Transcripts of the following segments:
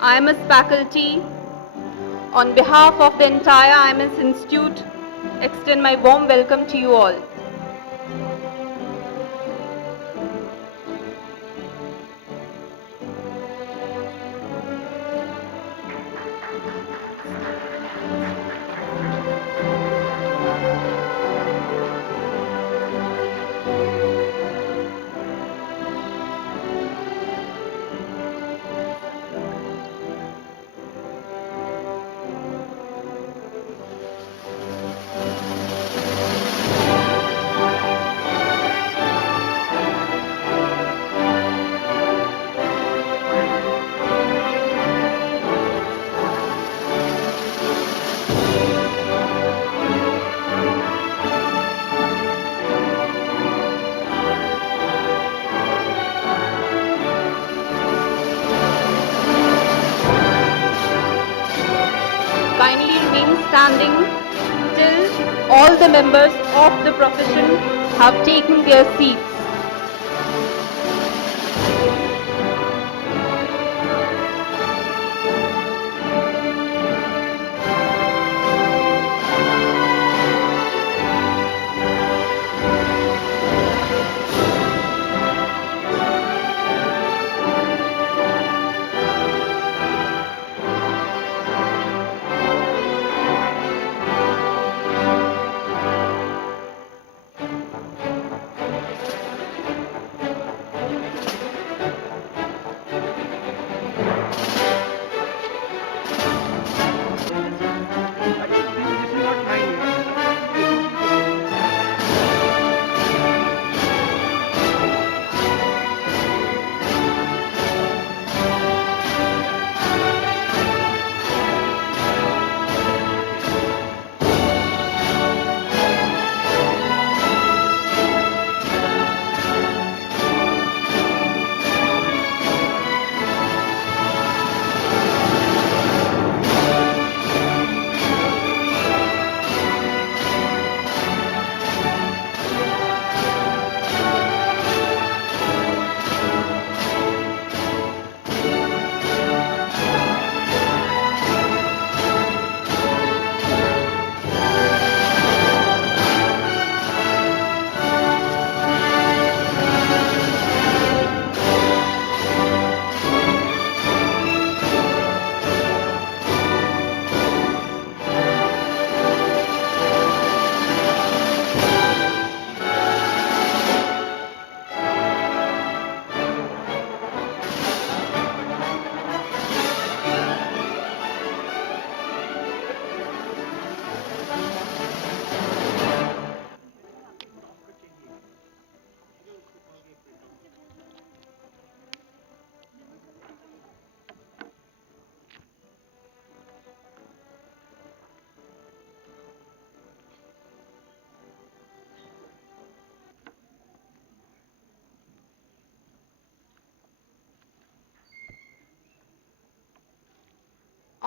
IMS faculty, on behalf of the entire IMS Institute, extend my warm welcome to you all. Kindly remain standing till all the members of the profession have taken their seats.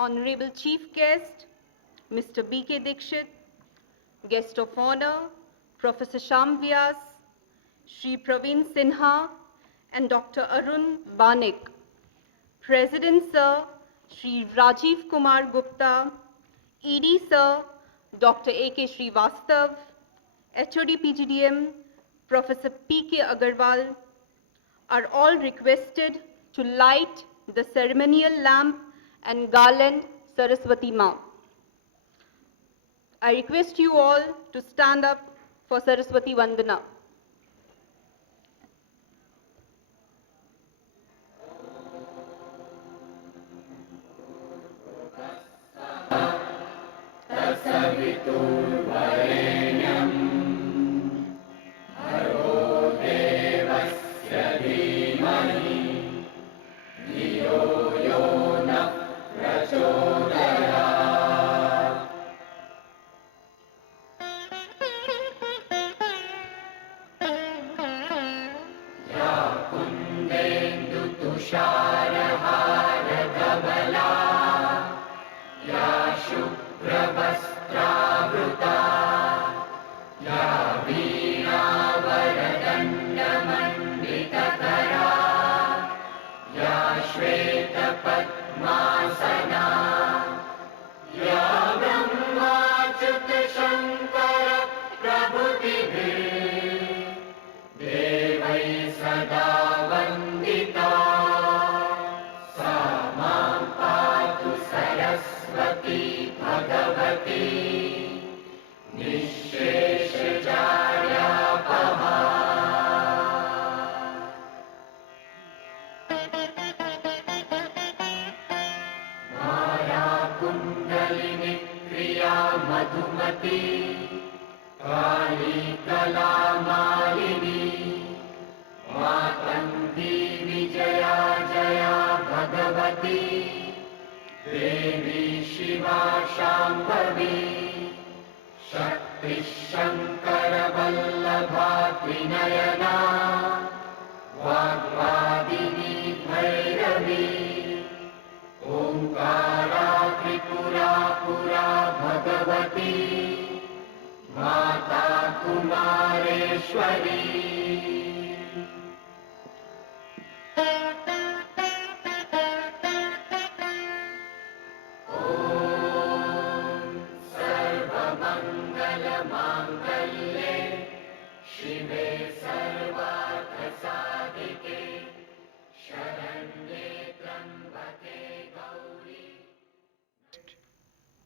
Honorable Chief Guest, Mr. B.K. Dixit, Guest of Honor, Professor Sham Vyas, Shri Praveen Sinha, and Dr. Arun Banik. President Sir, Shri Rajiv Kumar Gupta, ED Sir, Dr. A.K. Srivastav, HOD PGDM, Professor P.K. Agarwal, are all requested to light the ceremonial lamp and garland Saraswati Ma. I request you all to stand up for Saraswati Vandana.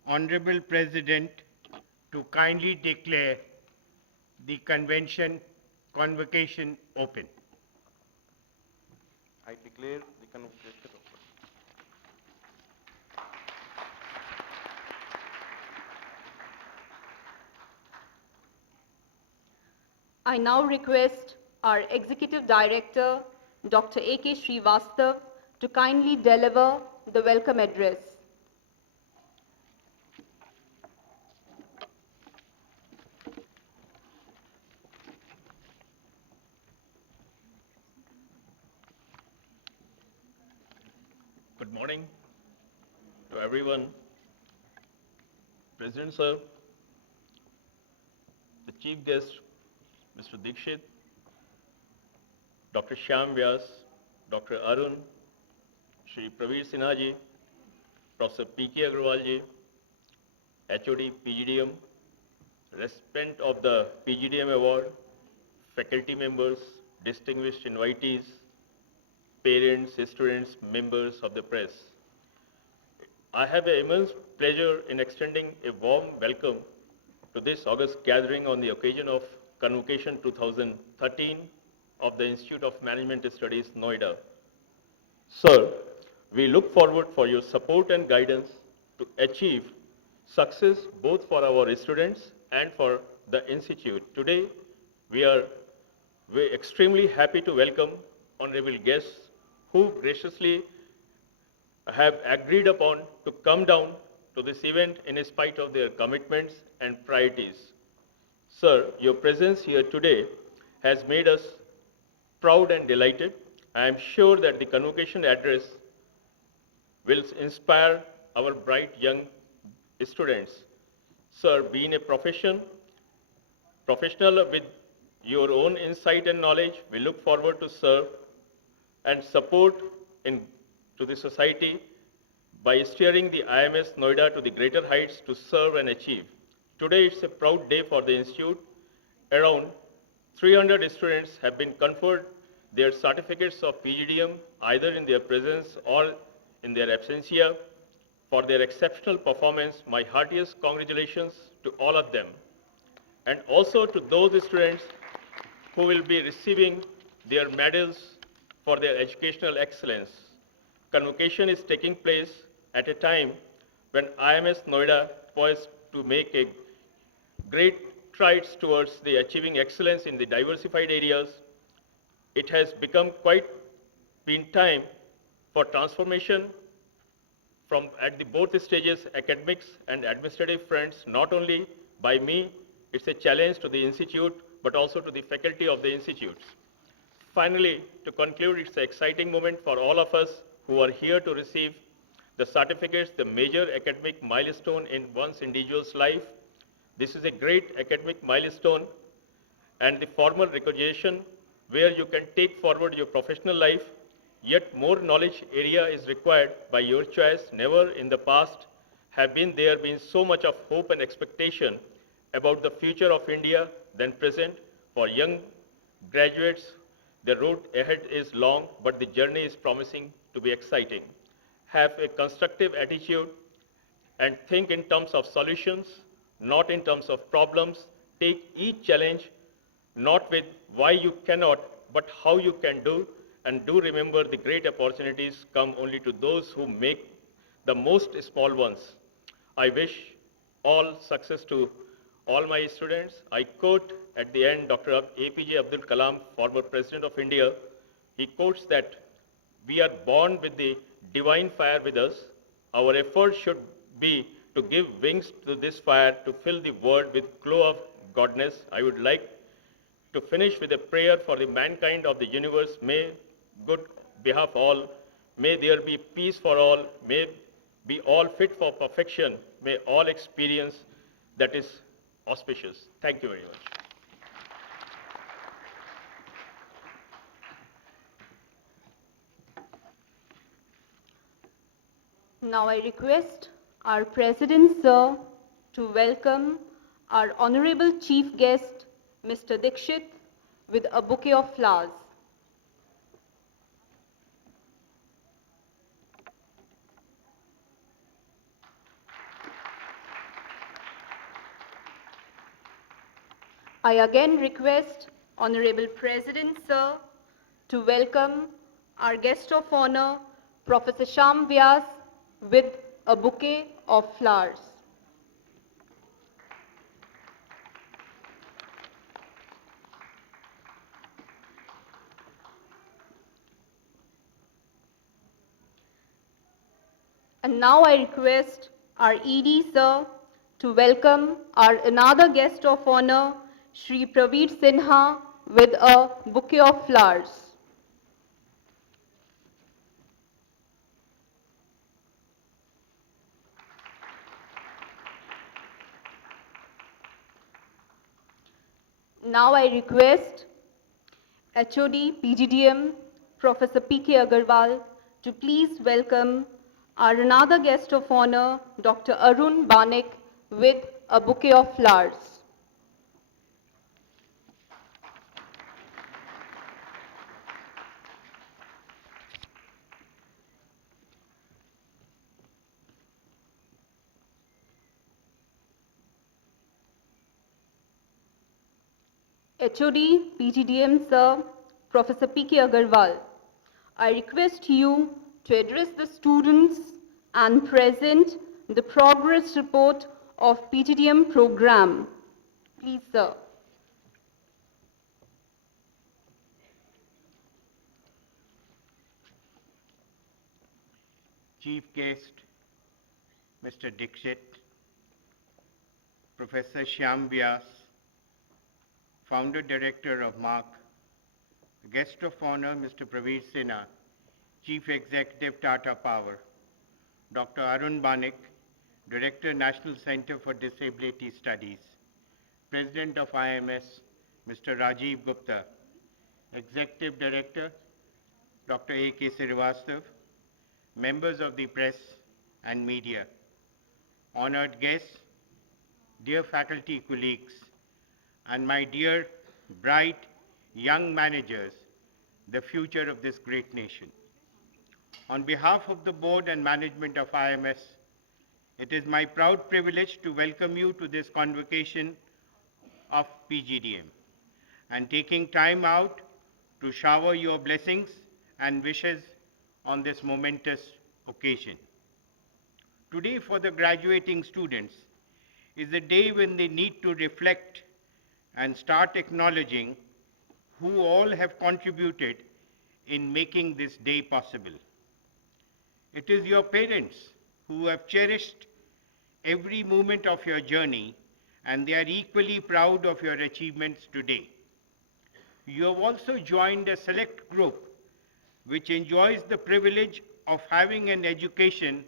Honorable President to kindly declare the convention convocation open. I declare the convocation open. I now request our Executive Director, Dr. A.K. Srivastav, to kindly deliver the welcome address. Good morning to everyone. President Sir, the Chief Guest, Mr. Dikshit, Dr. Shyam Vyas, Dr. Arun, Shri Praveer Sinha ji, Professor P.K. Agrawal ji, HOD PGDM, recipient of the PGDM Award, faculty members, distinguished invitees, parents, students, members of the press. I have an immense pleasure in extending a warm welcome to this August gathering on the occasion of Convocation 2013 of the Institute of Management Studies, Noida. Sir, we look forward for your support and guidance to achieve success both for our students and for the Institute. Today, we're extremely happy to welcome honorable guests who graciously have agreed upon to come down to this event in spite of their commitments and priorities. Sir, your presence here today has made us proud and delighted. I am sure that the convocation address will inspire our bright young students. Sir, being a professional with your own insight and knowledge, we look forward to serve and support to the society by steering the IMS Noida to the greater heights to serve and achieve. Today it's a proud day for the Institute. Around 300 students have been conferred their certificates of PGDM either in their presence or in their absentia. For their exceptional performance, my heartiest congratulations to all of them. And also to those students who will be receiving their medals for their educational excellence. Convocation is taking place at a time when IMS Noida poised to make a great strides towards the achieving excellence in the diversified areas. It has become quite been time for transformation from at the both stages, academics and administrative fronts, not only by me, it's a challenge to the Institute, but also to the faculty of the institutes. Finally, to conclude, it's an exciting moment for all of us who are here to receive the certificates, the major academic milestone in one's individual's life. This is a great academic milestone and the formal recognition where you can take forward your professional life. Yet more knowledge area is required by your choice. Never in the past have been so much of hope and expectation about the future of India than present. For young graduates, the road ahead is long, but the journey is promising to be exciting. Have a constructive attitude and think in terms of solutions, not in terms of problems. Take each challenge not with why you cannot, but how you can do, and do remember the great opportunities come only to those who make the most small ones. I wish all success to all my students. I quote at the end Dr. APJ Abdul Kalam, former President of India. He quotes that we are born with the divine fire with us. Our effort should be to give wings to this fire, to fill the world with glow of godness. I would like to finish with a prayer for the mankind of the universe. May good behalf all. May there be peace for all. May be all fit for perfection. May all experience that is auspicious. Thank you very much. Now I request our President, Sir, to welcome our Honorable Chief Guest, Mr. Dikshit, with a bouquet of flowers. I again request Honorable President, Sir, to welcome our guest of honor, Professor Sham Vyas, with a bouquet of flowers. And now I request our ED, Sir, to welcome our another guest of honor, Shri Praveer Sinha, with a bouquet of flowers. Now I request HOD PGDM, Professor PK Agarwal, to please welcome our another guest of honor, Dr. Arun Banik, with a bouquet of flowers. HOD PGDM, Sir, Professor PK Agarwal, I request you to address the students and present the progress report of PGDM program. Please, sir. Chief guest, Mr. Dikshit, Professor Shyam Vyas, Founder Director of MARC, guest of honor, Mr. Praveer Sinha, Chief Executive Tata Power, Dr. Arun Banik, Director, National Center for Disability Studies, President of IMS, Mr. Rajiv Gupta, Executive Director, Dr. A.K. Srivastav, members of the press and media, honored guests, dear faculty colleagues, and my dear, bright, young managers, the future of this great nation. On behalf of the board and management of IMS, it is my proud privilege to welcome you to this convocation of PGDM and taking time out to shower your blessings and wishes on this momentous occasion. Today, for the graduating students, is a day when they need to reflect and start acknowledging who all have contributed in making this day possible. It is your parents who have cherished every moment of your journey, and they are equally proud of your achievements today. You have also joined a select group which enjoys the privilege of having an education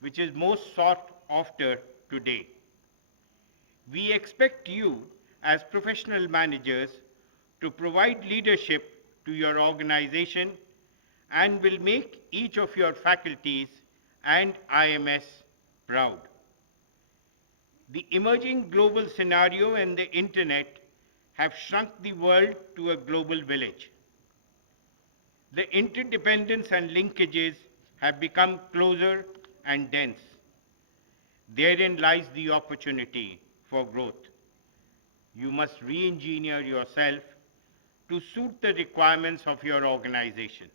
which is most sought after today. We expect you as professional managers to provide leadership to your organization and will make each of your faculties and IMS proud. The emerging global scenario and the internet have shrunk the world to a global village. The interdependence and linkages have become closer and dense. Therein lies the opportunity for growth. You must re-engineer yourself to suit the requirements of your organization.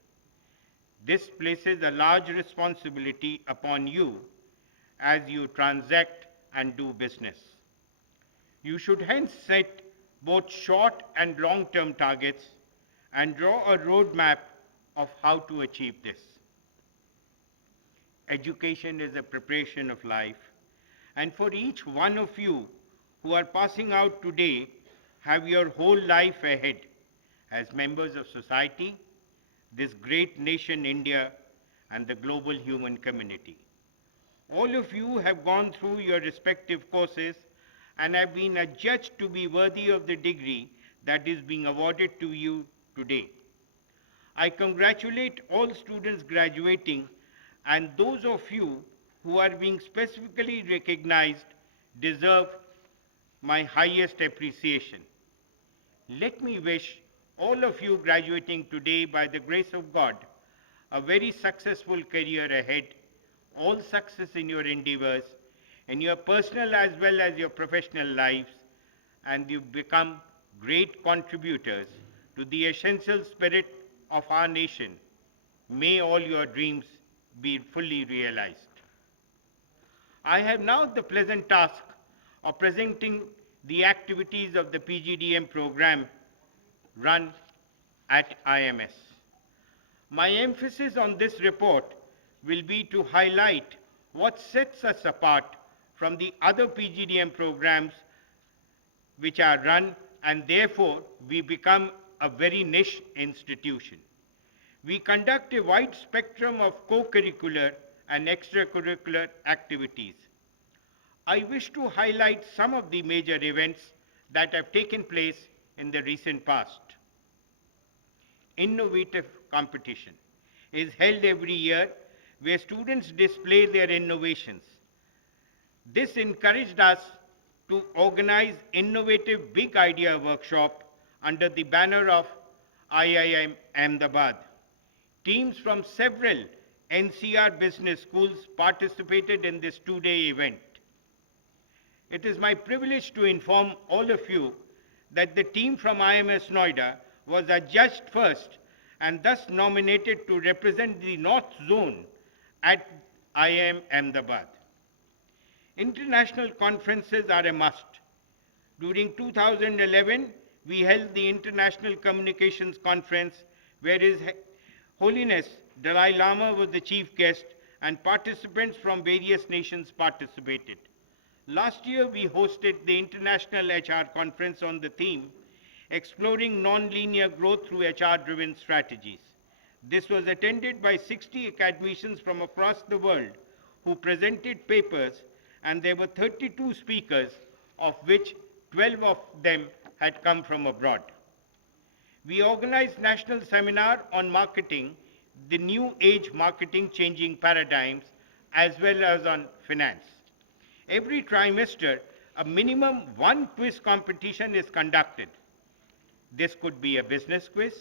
This places a large responsibility upon you as you transact and do business. You should hence set both short and long-term targets and draw a roadmap of how to achieve this. Education is a preparation of life, and for each one of you who are passing out today, have your whole life ahead as members of society, this great nation India, and the global human community. All of you have gone through your respective courses and have been adjudged to be worthy of the degree that is being awarded to you today. I congratulate all students graduating and those of you who are being specifically recognized deserve my highest appreciation. Let me wish all of you graduating today by the grace of God a very successful career ahead, all success in your endeavors, in your personal as well as your professional lives, and you become great contributors to the essential spirit of our nation. May all your dreams be fully realized. I have now the pleasant task of presenting the activities of the PGDM program run at IMS. My emphasis on this report will be to highlight what sets us apart from the other PGDM programs which are run, and therefore we become a very niche institution. We conduct a wide spectrum of co-curricular and extracurricular activities. I wish to highlight some of the major events that have taken place in the recent past. Innovative competition is held every year where students display their innovations. This encouraged us to organize innovative big idea workshop under the banner of IIM Ahmedabad. Teams from several NCR business schools participated in this two-day event. It is my privilege to inform all of you that the team from IMS Noida was adjudged first and thus nominated to represent the North Zone at IIM Ahmedabad. International conferences are a must. During 2011, we held the International Communications Conference, where His Holiness Dalai Lama was the chief guest and participants from various nations participated. Last year, we hosted the International HR Conference on the theme, Exploring Non-Linear Growth Through HR-Driven Strategies. This was attended by 60 academicians from across the world who presented papers, and there were 32 speakers, of which 12 of them had come from abroad. We organized national seminar on marketing, the new age marketing changing paradigms, as well as on finance. Every trimester, a minimum one quiz competition is conducted. This could be a business quiz,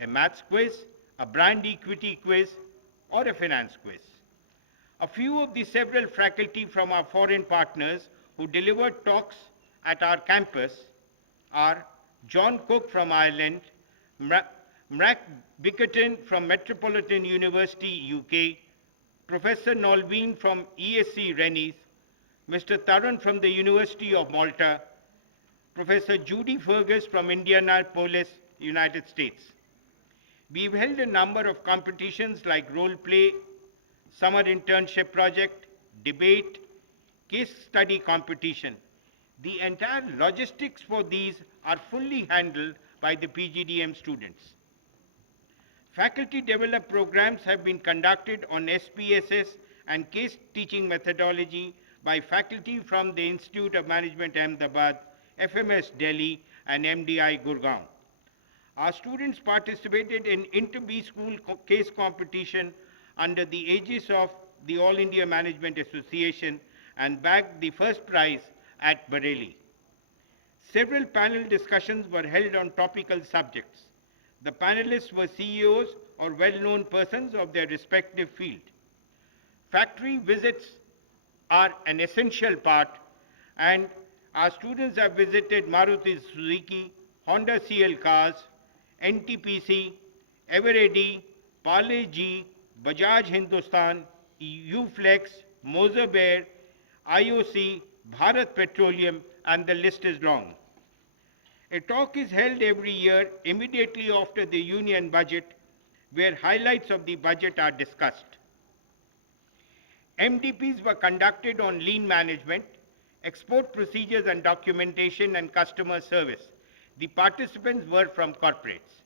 a maths quiz, a brand equity quiz, or a finance quiz. A few of the several faculty from our foreign partners who delivered talks at our campus are John Cook from Ireland, Mrac Bickerton from Metropolitan University, UK, Professor Nolveen from ESC Rennes, Mr. Tarun from the University of Malta, Professor Judy Fergus from Indianapolis, United States. We've held a number of competitions like role play, summer internship project, debate, case study competition. The entire logistics for these are fully handled by the PGDM students. Faculty developed programs have been conducted on SPSS and case teaching methodology by faculty from the Institute of Management Ahmedabad, FMS Delhi, and MDI Gurgaon. Our students participated in inter-B school case competition under the aegis of the All India Management Association and bagged the first prize at Bareilly. Several panel discussions were held on topical subjects. The panelists were CEOs or well-known persons of their respective field. Factory visits are an essential part, and our students have visited Maruti Suzuki, Honda CL cars, NTPC, Eveready, Parle G, Bajaj Hindustan, Uflex, Moser Bear, IOC, Bharat Petroleum, and the list is long. A talk is held every year immediately after the union budget, where highlights of the budget are discussed. MDPs were conducted on lean management, export procedures and documentation, and customer service. The participants were from corporates.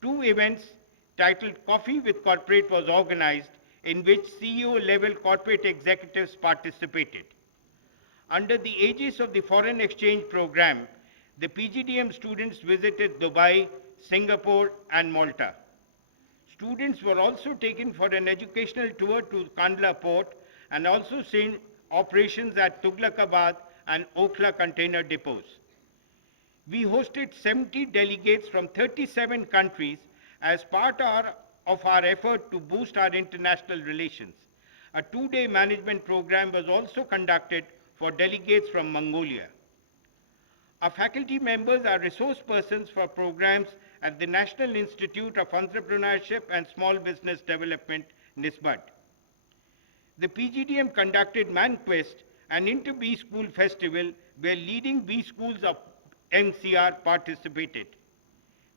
Two events titled Coffee with Corporate was organized, in which CEO-level corporate executives participated. Under the aegis of the foreign exchange program, the PGDM students visited Dubai, Singapore, and Malta. Students were also taken for an educational tour to Kandla port and also seen operations at Tughlakabad and Okhla container depots. We hosted 70 delegates from 37 countries as part of our effort to boost our international relations. A two-day management program was also conducted for delegates from Mongolia. Our faculty members are resource persons for programs at the National Institute of Entrepreneurship and Small Business Development, NISBUD. The PGDM conducted ManQuest, an inter-B school festival where leading B schools of NCR participated.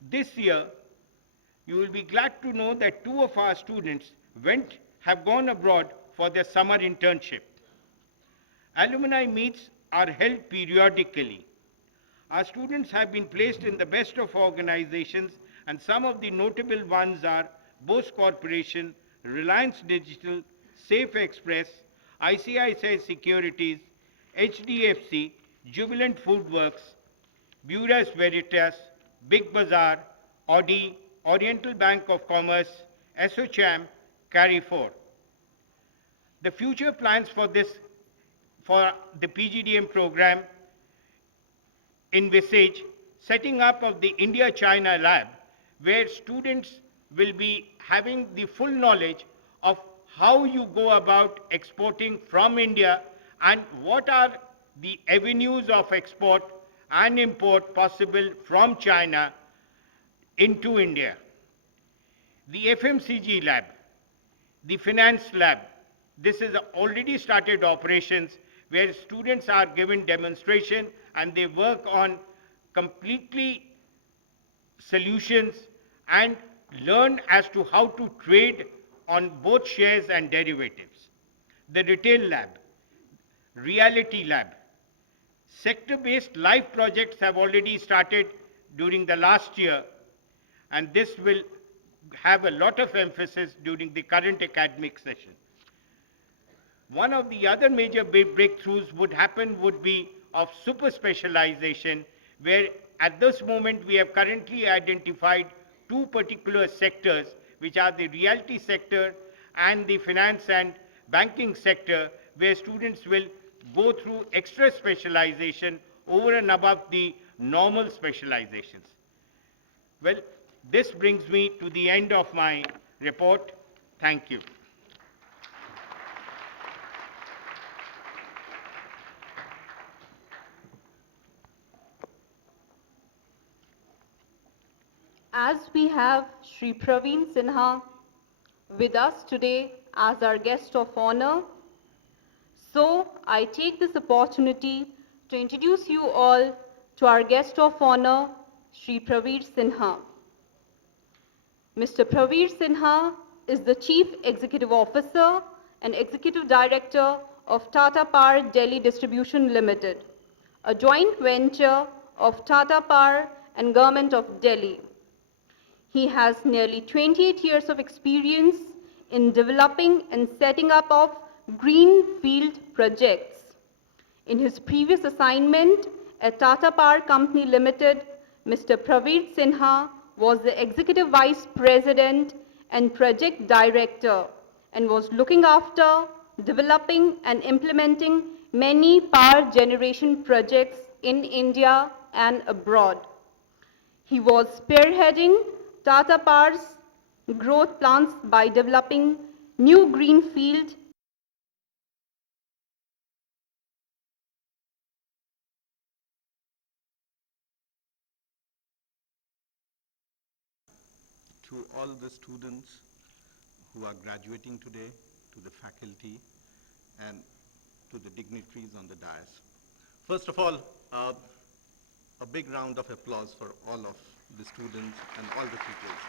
This year, you will be glad to know that two of our students have gone abroad for their summer internship. Alumni meets are held periodically. Our students have been placed in the best of organizations, and some of the notable ones are Bose Corporation, Reliance Digital, Safe Express, ICICI Securities, HDFC, Jubilant Foodworks, Buras Veritas, Big Bazaar, Audi, Oriental Bank of Commerce, ASSOCHAM, Carrefour. The future plans for the PGDM program envisage setting up of the India-China lab, where students will be having the full knowledge of how you go about exporting from India and what are the avenues of export and import possible from China into India. The FMCG lab, the finance lab, this has already started operations where students are given demonstration and they work on completely solutions and learn as to how to trade on both shares and derivatives. The retail lab, reality lab, sector-based live projects have already started during the last year, and this will have a lot of emphasis during the current academic session. One of the other major breakthroughs would be of super specialization, where at this moment we have currently identified two particular sectors, which are the realty sector and the finance and banking sector, where students will go through extra specialization over and above the normal specializations. Well, this brings me to the end of my report. Thank you. As we have Shri Praveen Sinha with us today as our guest of honor, so I take this opportunity to introduce you all to our guest of honor, Shri Praveen Sinha. Mr. Praveen Sinha is the Chief Executive Officer and Executive Director of Tata Power Delhi Distribution Limited, a joint venture of Tata Power and Government of Delhi. He has nearly 28 years of experience in developing and setting up of greenfield projects. In his previous assignment at Tata Power Company Limited, Mr. Praveer Sinha was the Executive Vice President and Project Director and was looking after developing and implementing many power generation projects in India and abroad. He was spearheading Tata Power's growth plans by developing new greenfield to all the students who are graduating today, to the faculty, and to the dignitaries on the dais. First of all, a big round of applause for all of the students and all the teachers.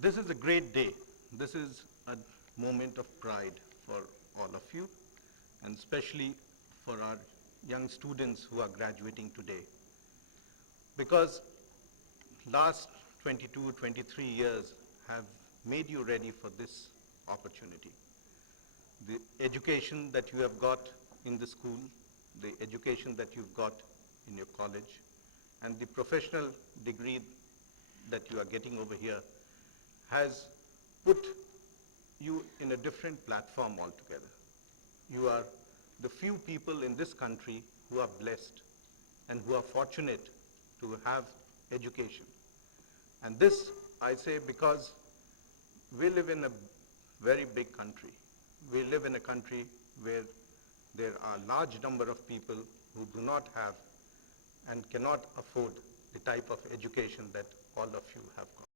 This is a great day. This is a moment of pride for all of you, and especially for our young students who are graduating today. Because last 22, 23 years have made you ready for this opportunity. The education that you have got in the school, the education that you've got in your college, and the professional degree that you are getting over here has put you in a different platform altogether. You are the few people in this country who are blessed and who are fortunate to have education. And this, I say, because we live in a very big country. We live in a country where there are a large number of people who do not have and cannot afford the type of education that all of you have got.